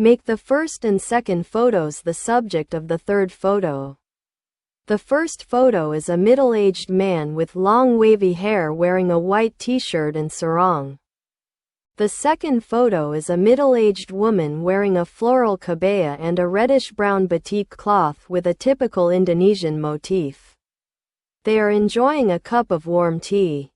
Make the first and second photos the subject of the third photo. The first photo is a middle-aged man with long wavy hair wearing a white t-shirt and sarong. The second photo is a middle-aged woman wearing a floral kebaya and a reddish-brown batik cloth with a typical Indonesian motif. They are enjoying a cup of warm tea.